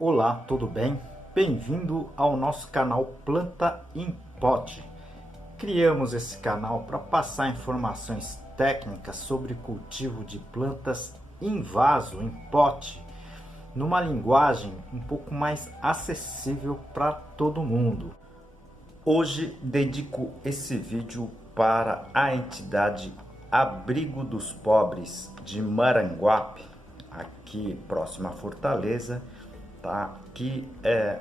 Olá, tudo bem? Bem-vindo ao nosso canal Planta em Pote. Criamos esse canal para passar informações técnicas sobre cultivo de plantas em vaso, em pote, numa linguagem um pouco mais acessível para todo mundo. Hoje dedico esse vídeo para a entidade Abrigo dos Pobres de Maranguape, aqui próximo à Fortaleza, tá? Que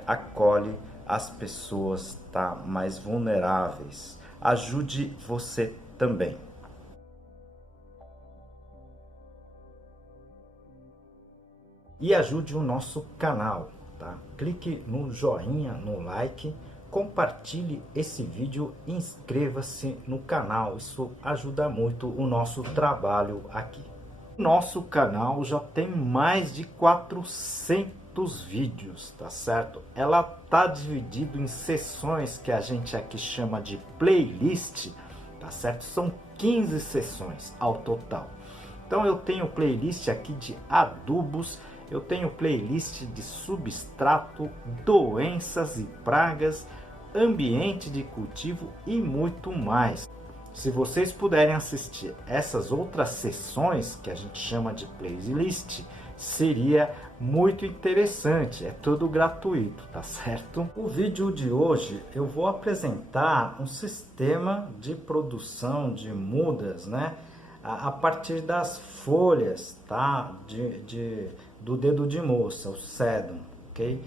acolhe as pessoas, tá? Mais vulneráveis. Ajude você também. E ajude o nosso canal, tá? Clique no joinha, no like, compartilhe esse vídeo, inscreva-se no canal. Isso ajuda muito o nosso trabalho aqui. Nosso canal já tem mais de 400 vídeos, tá certo? Ela tá dividido em seções que a gente aqui chama de playlist, tá certo? São 15 seções ao total. Então eu tenho playlist aqui de adubos, eu tenho playlist de substrato, doenças e pragas, ambiente de cultivo e muito mais. Se vocês puderem assistir essas outras sessões que a gente chama de playlist, seria muito interessante. É tudo gratuito, tá certo? O vídeo de hoje eu vou apresentar um sistema de produção de mudas, né? A partir das folhas, tá? Do dedo de moça, o sedum, ok?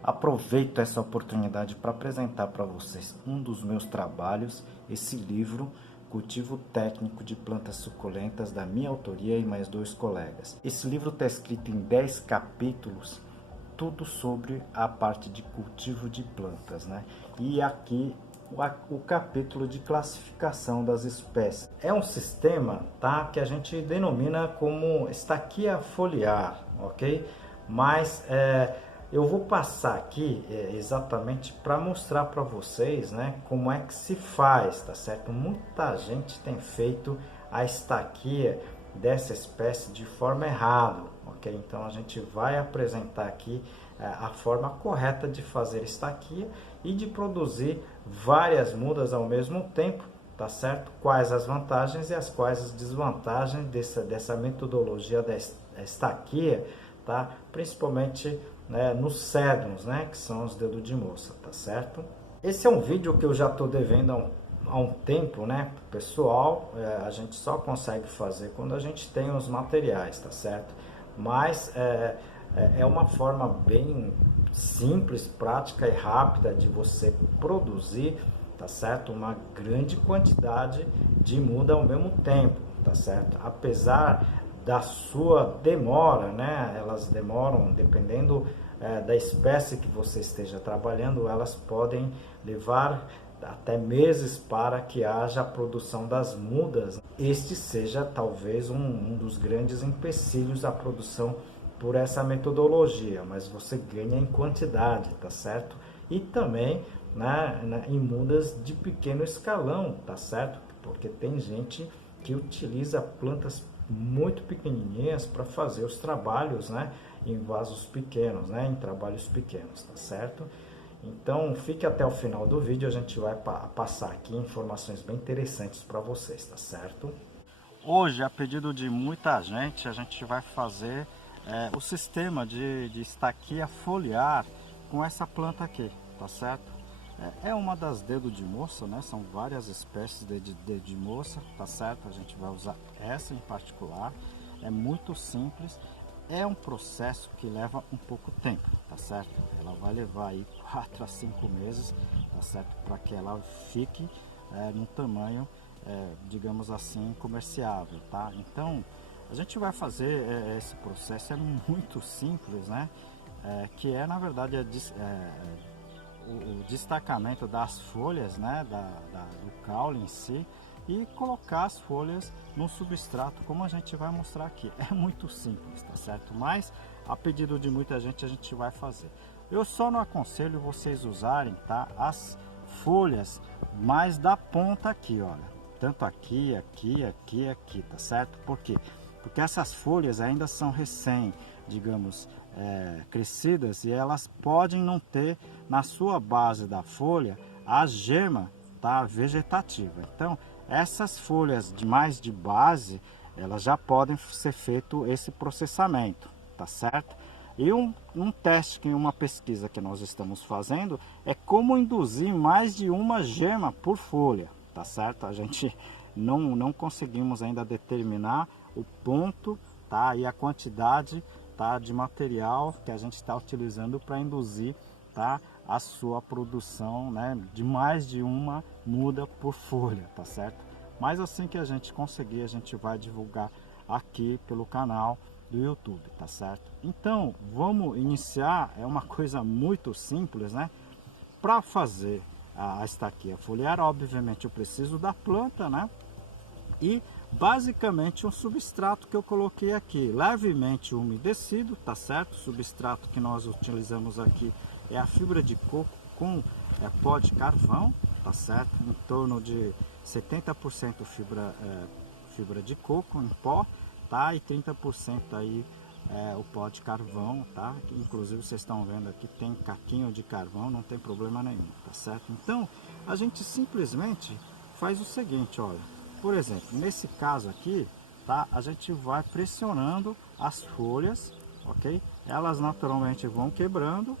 Aproveito essa oportunidade para apresentar para vocês um dos meus trabalhos, esse livro, Cultivo Técnico de Plantas Suculentas, da minha autoria e mais 2 colegas. Esse livro está escrito em 10 capítulos, tudo sobre a parte de cultivo de plantas, né? E aqui o capítulo de classificação das espécies. É um sistema, tá, que a gente denomina como estaquia foliar, ok? Mas eu vou passar aqui exatamente para mostrar para vocês, né, como é que se faz, tá certo? Muita gente tem feito a estaquia dessa espécie de forma errada, ok? Então a gente vai apresentar aqui a forma correta de fazer estaquia e de produzir várias mudas ao mesmo tempo, tá certo? Quais as vantagens e as quais as desvantagens dessa metodologia da estaquia, tá? Principalmente nos sedums, né, que são os dedos de moça, tá certo? Esse é um vídeo que eu já estou devendo há um tempo, né, pessoal. A gente só consegue fazer quando a gente tem os materiais, tá certo? Mas é uma forma bem simples, prática e rápida de você produzir, tá certo? Uma grande quantidade de muda ao mesmo tempo, tá certo? Apesar da sua demora, né? Elas demoram, dependendo da espécie que você esteja trabalhando, elas podem levar até meses para que haja a produção das mudas. Este seja talvez um dos grandes empecilhos à produção por essa metodologia, mas você ganha em quantidade, tá certo? E também em mudas de pequeno escalão, tá certo? Porque tem gente que utiliza plantas muito pequenininhas para fazer os trabalhos, né, em vasos pequenos, né, em trabalhos pequenos, tá certo? Então fique até o final do vídeo, a gente vai passar aqui informações bem interessantes para vocês, tá certo? Hoje, a pedido de muita gente, a gente vai fazer o sistema de estaquia foliar com essa planta aqui, tá certo? É uma das dedo de moça, né? São várias espécies de dedo de moça, tá certo? A gente vai usar essa em particular. É muito simples. É um processo que leva um pouco tempo, tá certo? Ela vai levar aí 4 a 5 meses, tá certo? Para que ela fique no tamanho, digamos assim, comerciável, tá? Então, a gente vai fazer esse processo, é muito simples, né? Que é, na verdade, o destacamento das folhas, né, do caule em si, e colocar as folhas no substrato, como a gente vai mostrar aqui. É muito simples, tá certo? Mas a pedido de muita gente a gente vai fazer. Eu só não aconselho vocês usarem, tá, as folhas mais da ponta aqui, olha. tanto aqui, tá certo? Por quê? Porque essas folhas ainda são recém, digamos, crescidas, e elas podem não ter na sua base da folha a gema, tá, vegetativa. Então, essas folhas mais de base, elas já podem ser feito esse processamento, tá certo? E um teste, uma pesquisa que nós estamos fazendo é como induzir mais de uma gema por folha, tá certo? A gente não conseguimos ainda determinar o ponto, tá, e a quantidade, tá, de material que a gente está utilizando para induzir, tá, a sua produção, né, de mais de uma muda por folha, tá certo? Mas assim que a gente conseguir, a gente vai divulgar aqui pelo canal do YouTube, tá certo? Então, vamos iniciar. É uma coisa muito simples, né? Para fazer a estaqueia foliar, obviamente eu preciso da planta, né? E basicamente um substrato que eu coloquei aqui, levemente umedecido, tá certo? O substrato que nós utilizamos aqui é a fibra de coco com pó de carvão, tá certo? Em torno de 70% fibra de coco em pó, tá? E 30% aí o pó de carvão, tá? Inclusive vocês estão vendo aqui tem caquinho de carvão, não tem problema nenhum, tá certo? Então a gente simplesmente faz o seguinte, olha, por exemplo, nesse caso aqui, tá? A gente vai pressionando as folhas, ok? Elas naturalmente vão quebrando,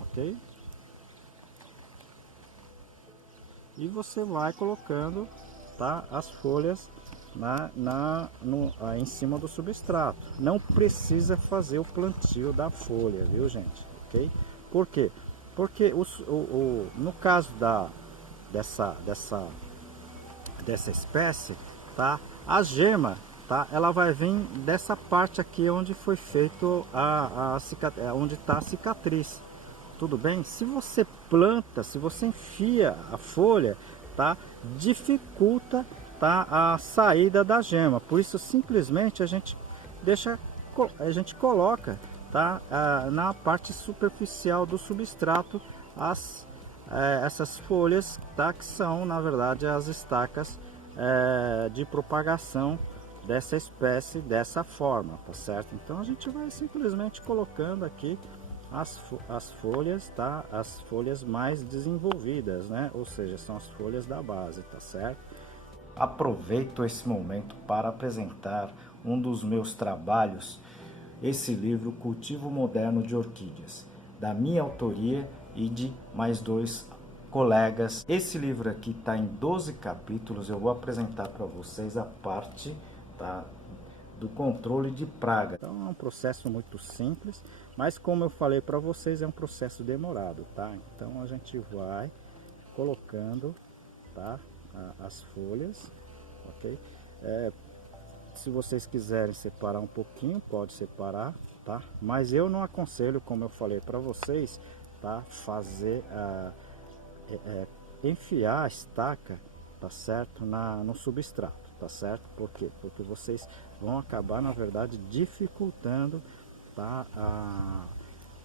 ok? E você vai colocando, tá, as folhas em cima do substrato. Não precisa fazer o plantio da folha, viu, gente? Ok? Por quê? Porque no caso dessa espécie, tá, a gema, tá, ela vai vir dessa parte aqui onde foi feito onde está a cicatriz. Tudo bem? Se você planta, se você enfia a folha, tá, dificulta, tá, a saída da gema. Por isso simplesmente a gente coloca, tá, na parte superficial do substrato essas folhas, tá, que são na verdade as estacas de propagação dessa espécie dessa forma, tá certo? Então a gente vai simplesmente colocando aqui as folhas, tá? As folhas mais desenvolvidas, né? Ou seja, são as folhas da base, tá certo? Aproveito esse momento para apresentar um dos meus trabalhos, esse livro Cultivo Moderno de Orquídeas, da minha autoria e de mais 2 colegas. Esse livro aqui está em 12 capítulos. Eu vou apresentar para vocês a parte, tá, do controle de praga. Então é um processo muito simples, mas como eu falei para vocês, é um processo demorado, tá? Então a gente vai colocando, tá, as folhas, ok? Se vocês quiserem separar um pouquinho, pode separar, tá? Mas eu não aconselho, como eu falei para vocês, tá, fazer enfiar a estaca, tá certo, no substrato, tá certo? Por quê? Porque vocês vão acabar, na verdade, dificultando, tá,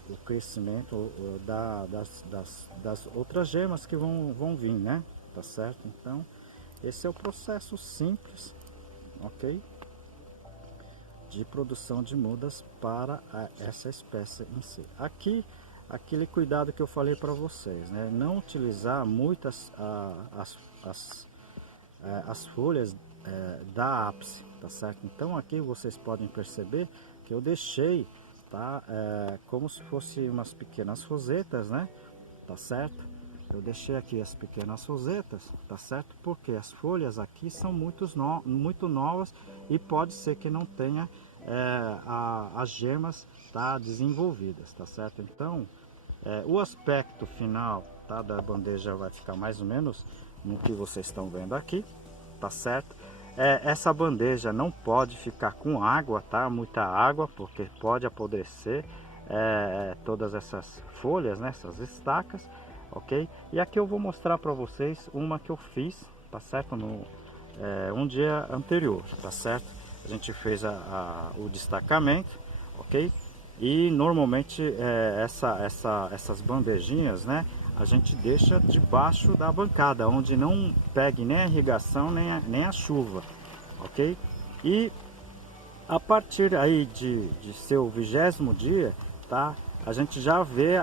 o crescimento das outras gemas que vão vir, né? Tá certo? Então, esse é o processo simples, ok? De produção de mudas para essa espécie em si. Aqui, aquele cuidado que eu falei para vocês, né? Não utilizar muitas as folhas da ápice, tá certo? Então aqui vocês podem perceber que eu deixei, tá, como se fosse umas pequenas rosetas, né? Tá certo? Eu deixei aqui as pequenas rosetas, tá certo? Porque as folhas aqui são muito novas e pode ser que não tenha as gemas, tá, desenvolvidas, tá certo? Então o aspecto final, tá, da bandeja vai ficar mais ou menos no que vocês estão vendo aqui, tá certo? Essa bandeja não pode ficar com água, tá? Muita água, porque pode apodrecer todas essas folhas, né? Essas estacas, ok? E aqui eu vou mostrar para vocês uma que eu fiz, tá certo? Um dia anterior, tá certo? A gente fez o destacamento, ok? E normalmente essas bandejinhas, né, a gente deixa debaixo da bancada, onde não pegue nem a irrigação nem a chuva, ok? E a partir aí de seu 20º dia, tá? A gente já vê,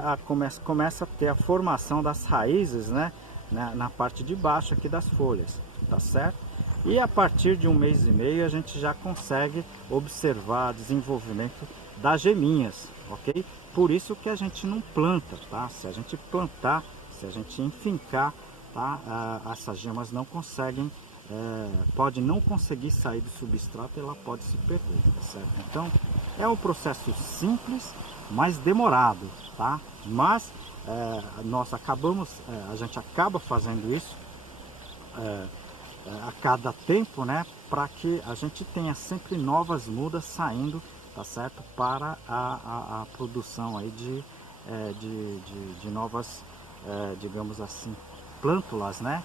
começa a ter a formação das raízes, né? Na parte de baixo aqui das folhas, tá certo? E a partir de 1 mês e meio a gente já consegue observar desenvolvimento das geminhas, ok? Por isso que a gente não planta, tá? Se a gente plantar, se a gente enfincar, tá? Essas gemas não conseguem, pode não conseguir sair do substrato e ela pode se perder, tá certo? Então é um processo simples, mas demorado, tá? Mas nós acabamos, a gente acaba fazendo isso a cada tempo, né? Para que a gente tenha sempre novas mudas saindo, tá certo? Para a produção aí de novas, digamos assim, plântulas, né?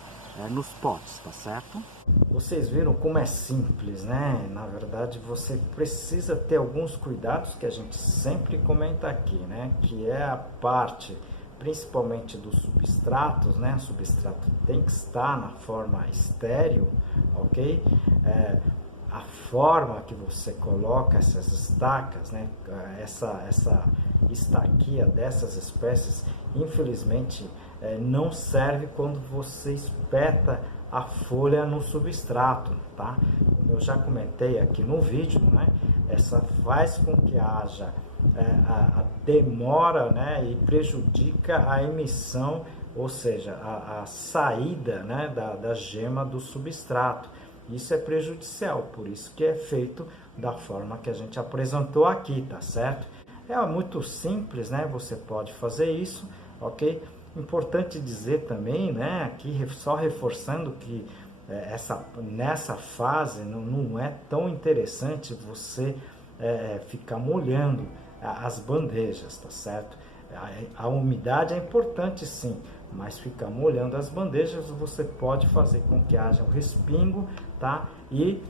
Nos potes, tá certo? Vocês viram como é simples, né? Na verdade, você precisa ter alguns cuidados que a gente sempre comenta aqui, né? Que é a parte, principalmente dos substratos, né? O substrato tem que estar na forma estéril, ok? A forma que você coloca essas estacas, né? Essa estaquia dessas espécies, infelizmente, não serve quando você espeta a folha no substrato, tá? Como eu já comentei aqui no vídeo, né? Essa faz com que haja a demora, né? E prejudica a emissão, ou seja, a saída, né? da gema do substrato. Isso é prejudicial, por isso que é feito da forma que a gente apresentou aqui, tá certo? É muito simples, né? Você pode fazer isso, ok? Importante dizer também, né? Aqui só reforçando que nessa fase não é tão interessante você ficar molhando as bandejas, tá certo? A umidade é importante sim, mas ficar molhando as bandejas você pode fazer com que haja um respingo, tá? E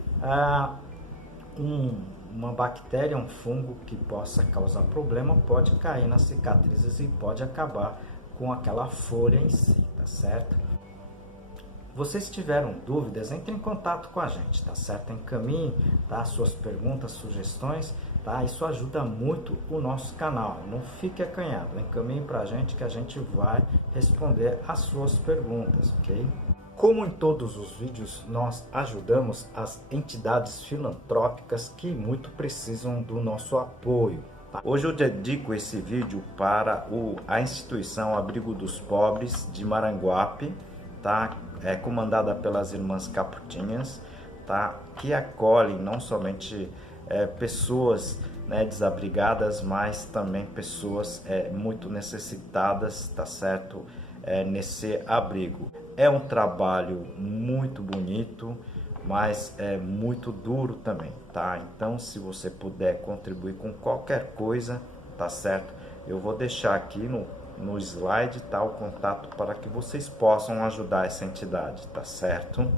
uma bactéria, um fungo que possa causar problema pode cair nas cicatrizes e pode acabar com aquela folha em si, tá certo? Vocês tiveram dúvidas, entre em contato com a gente, tá certo? Encaminhe, tá, suas perguntas, sugestões, tá? Isso ajuda muito o nosso canal. Não fique acanhado, encaminhe pra gente que a gente vai responder as suas perguntas, ok? Como em todos os vídeos, nós ajudamos as entidades filantrópicas que muito precisam do nosso apoio. Tá? Hoje eu dedico esse vídeo para a instituição Abrigo dos Pobres de Maranguape, tá? É comandada pelas Irmãs Caputinhas, tá? Que acolhem não somente pessoas, né, desabrigadas, mas também pessoas muito necessitadas, tá certo? Nesse abrigo. É um trabalho muito bonito, mas é muito duro também, tá? Então, se você puder contribuir com qualquer coisa, tá certo? Eu vou deixar aqui no slide, tá, o contato para que vocês possam ajudar essa entidade, tá certo?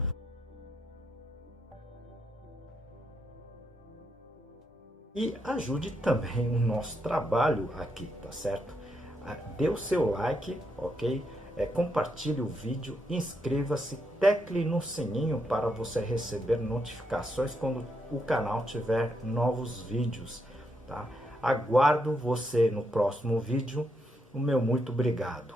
E ajude também o nosso trabalho aqui, tá certo? Dê o seu like, ok? Compartilhe o vídeo, inscreva-se, tecle no sininho para você receber notificações quando o canal tiver novos vídeos, tá? Aguardo você no próximo vídeo. O meu muito obrigado.